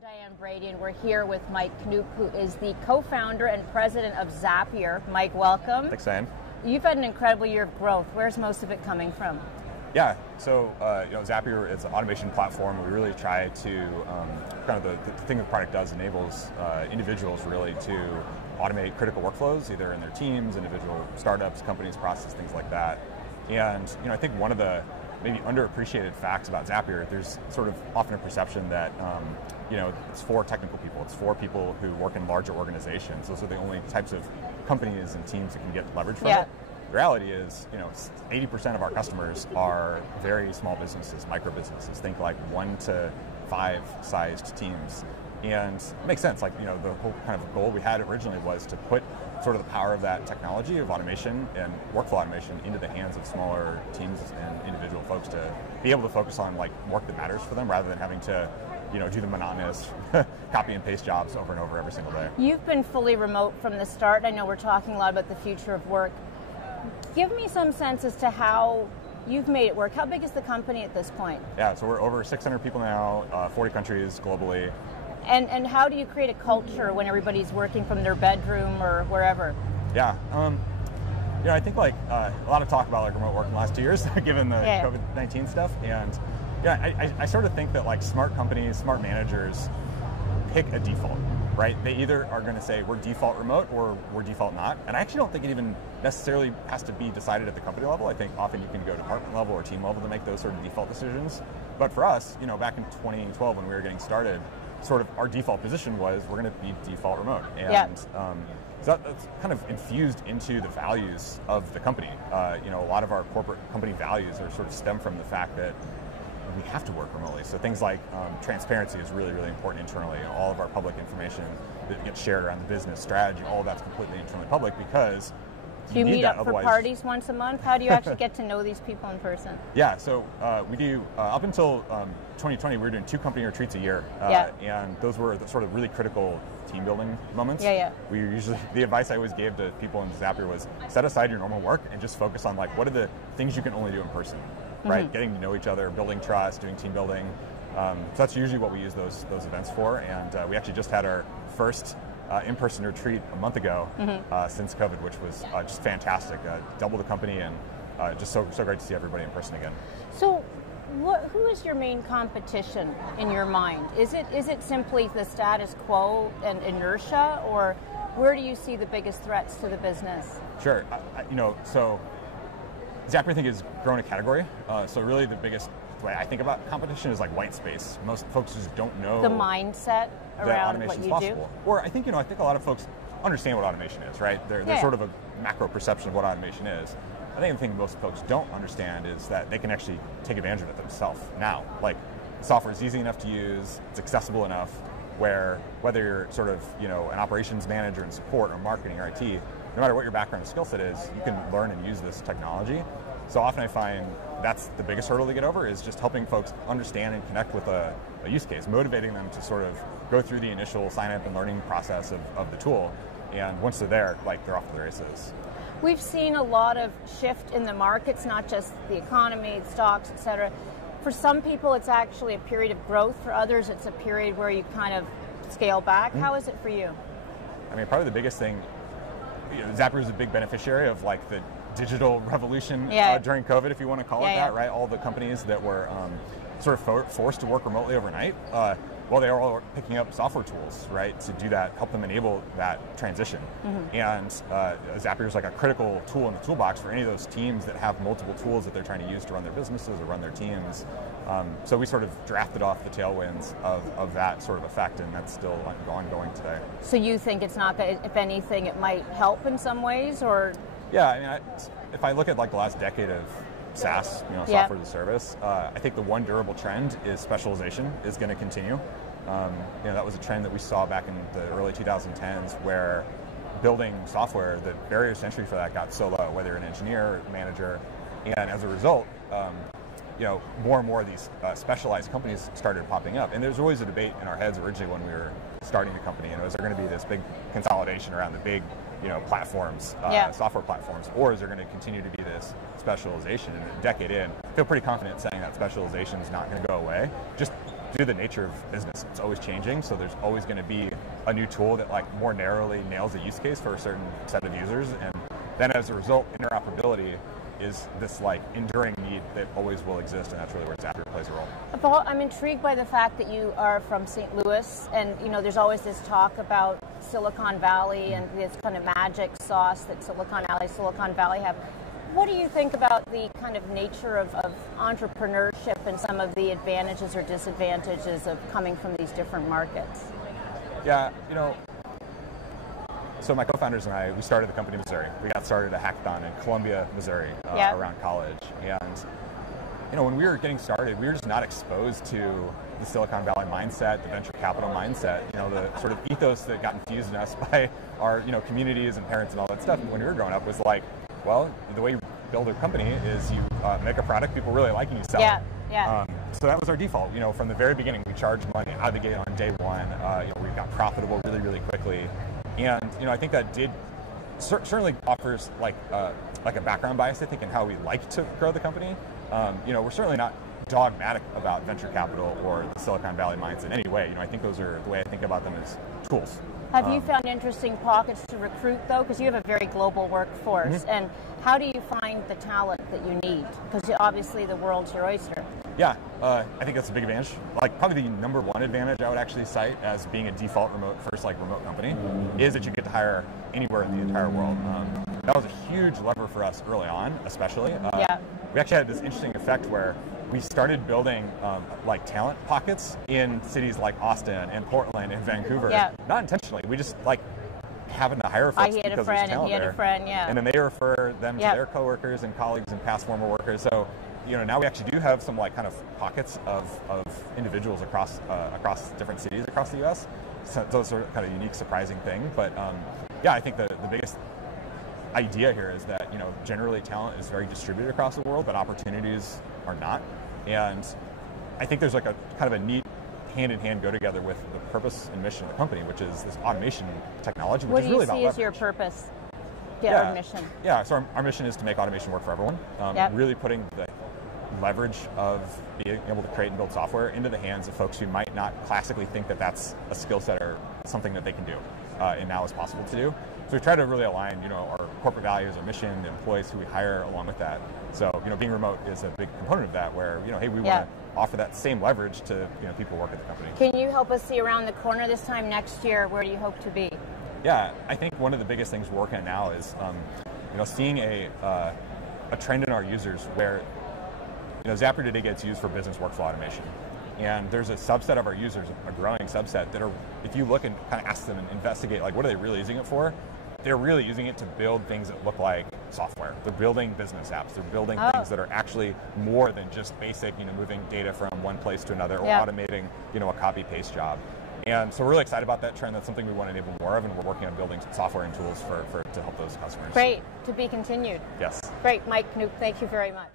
Diane Brady, and we're here with Mike Knoop, who is the co-founder and president of Zapier. Mike, welcome. Thanks, Diane. You've had an incredible year of growth. Where's most of it coming from? Yeah, so Zapier is an automation platform. We really try to, kind of the thing the product does enables individuals really to automate critical workflows, either in their teams, individual startups, companies, process, things like that. And I think one of the maybe underappreciated facts about Zapier, there's sort of often a perception that it's for technical people. It's for people who work in larger organizations. Those are the only types of companies and teams that can get leverage from it. The reality is, 80% of our customers are very small businesses, micro businesses. Think like 1 to 5 sized teams. And it makes sense. Like, the whole kind of goal we had originally was to put sort of the power of that technology of automation and workflow automation into the hands of smaller teams and individual folks to be able to focus on like work that matters for them rather than having to do the monotonous copy and paste jobs over and over every single day. You've been fully remote from the start. I know we're talking a lot about the future of work. Give me some sense as to how you've made it work. How big is the company at this point? Yeah, so we're over 600 people now, 40 countries globally. And how do you create a culture when everybody's working from their bedroom or wherever? Yeah, I think like a lot of talk about like remote work in the last 2 years, given the COVID-19 stuff. And I sort of think that like smart companies, smart managers pick a default, right? They either are going to say we're default remote or we're default not. And I actually don't think it even necessarily has to be decided at the company level. I think often you can go department level or team level to make those sort of default decisions. But for us, back in 2012 when we were getting started, sort of our default position was we're going to be default remote. And so that's kind of infused into the values of the company. A lot of our corporate company values are sort of stem from the fact that we have to work remotely. So things like transparency is really, really important internally. All of our public information that gets shared around the business strategy, all of that's completely internally public because do you meet up for parties once a month? How do you actually get to know these people in person? Yeah, so we do, up until 2020, we were doing 2 company retreats a year. And those were the sort of really critical team building moments. We usually, the advice I always gave to people in Zapier was set aside your normal work and just focus on like, what are the things you can only do in person, right? Getting to know each other, building trust, doing team building. So that's usually what we use those events for. And we actually just had our first in-person retreat a month ago since COVID, which was just fantastic. Double the company and just so great to see everybody in person again. So who is your main competition in your mind? Is it simply the status quo and inertia, or where do you see the biggest threats to the business? Sure. So Zapier, I think, has grown a category. So really the biggest way I think about competition is like white space. Most folks just don't know the mindset around what you do. Or I think a lot of folks understand what automation is, right? There's sort of a macro perception of what automation is. I think the thing most folks don't understand is that they can actually take advantage of it themselves now. Like, software is easy enough to use, it's accessible enough, where whether you're sort of an operations manager in support or marketing or IT, no matter what your background or skill set is, you can learn and use this technology. So often I find that's the biggest hurdle to get over is just helping folks understand and connect with a use case, motivating them to sort of go through the initial sign up and learning process of the tool. And once they're there, like they're off to the races. We've seen a lot of shift in the markets, not just the economy, stocks, et cetera. For some people, it's actually a period of growth. For others, it's a period where you kind of scale back. How is it for you? I mean, probably the biggest thing, Zapier is a big beneficiary of like the digital revolution during COVID, if you want to call it that, right? All the companies that were sort of forced to work remotely overnight, they are all picking up software tools, right, to do that, help them enable that transition. And Zapier is like a critical tool in the toolbox for any of those teams that have multiple tools that they're trying to use to run their businesses or run their teams. So we sort of drafted off the tailwinds of that sort of effect, and that's still ongoing today. So you think it's not that, if anything, it might help in some ways, or? Yeah, I mean, if I look at like the last decade of SaaS, software as a service, I think the one durable trend is specialization is going to continue. That was a trend that we saw back in the early 2010s where building software, the barriers to entry for that got so low, whether you're an engineer, manager, and as a result, more and more of these specialized companies started popping up. And there's always a debate in our heads originally when we were starting the company, is there going to be this big consolidation around the big platforms, software platforms, or is there going to continue to be this specialization? And a decade in, I feel pretty confident saying that specialization is not going to go away. Just due to the nature of business, it's always changing. So there's always going to be a new tool that like more narrowly nails a use case for a certain set of users. And then as a result, interoperability is this like enduring need that always will exist, and that's really where Zapier plays a role. I'm intrigued by the fact that you are from St. Louis, and there's always this talk about Silicon Valley and this kind of magic sauce that Silicon Valley have. What do you think about the kind of nature of entrepreneurship and some of the advantages or disadvantages of coming from these different markets? Yeah, so my co-founders and I, we started the company in Missouri. We got started at a hackathon in Columbia, Missouri, around college. And when we were getting started, we were just not exposed to the Silicon Valley mindset, the venture capital mindset, the sort of ethos that got infused in us by our, communities and parents and all that stuff. And when we were growing up was like, well, the way you build a company is you make a product people really like and you sell it. Yeah. So that was our default. From the very beginning, we charged money out of the gate on day one. We got profitable really, really quickly. And I think that certainly offers like a background bias, I think, in how we like to grow the company. We're certainly not dogmatic about venture capital or the Silicon Valley mindset in any way. I think those are, the way I think about them, as tools. Have you found interesting pockets to recruit, though? Because you have a very global workforce. Mm-hmm. And how do you find the talent that you need? Because obviously the world's your oyster. Yeah, I think that's a big advantage. Like probably the number one advantage I would actually cite as being a default remote company is that you get to hire anywhere in the entire world. That was a huge lever for us early on, especially. We actually had this interesting effect where we started building like talent pockets in cities like Austin and Portland and Vancouver. Not intentionally, we just like happened to hire folks because there's talent there. And then they refer them to their coworkers and colleagues and past former workers. So now we actually do have some like kind of pockets of individuals across different cities across the U.S. So those are kind of unique, surprising thing. But I think the biggest idea here is that generally talent is very distributed across the world, but opportunities are not. And I think there's like a kind of a neat hand-in-hand go together with the purpose and mission of the company, which is this automation technology, which is really about leverage. What do you see as your purpose? Or mission? Yeah, so our mission is to make automation work for everyone. Really putting the leverage of being able to create and build software into the hands of folks who might not classically think that that's a skill set or something that they can do, and now is possible to do. So we try to really align, our corporate values, our mission, the employees who we hire along with that. So, being remote is a big component of that where, hey, we want to offer that same leverage to, people who work at the company. Can you help us see around the corner this time next year? Where do you hope to be? Yeah, I think one of the biggest things we're working on now is, seeing a trend in our users where, Zapier today gets used for business workflow automation. And there's a subset of our users, a growing subset, that are, if you look and kind of ask them and investigate, like, what are they really using it for? They're really using it to build things that look like software. They're building business apps. They're building things that are actually more than just basic, moving data from one place to another or automating, a copy-paste job. And so we're really excited about that trend. That's something we want to enable more of, and we're working on building software and tools to help those customers. Great. To be continued. Yes. Great. Mike Knoop, thank you very much.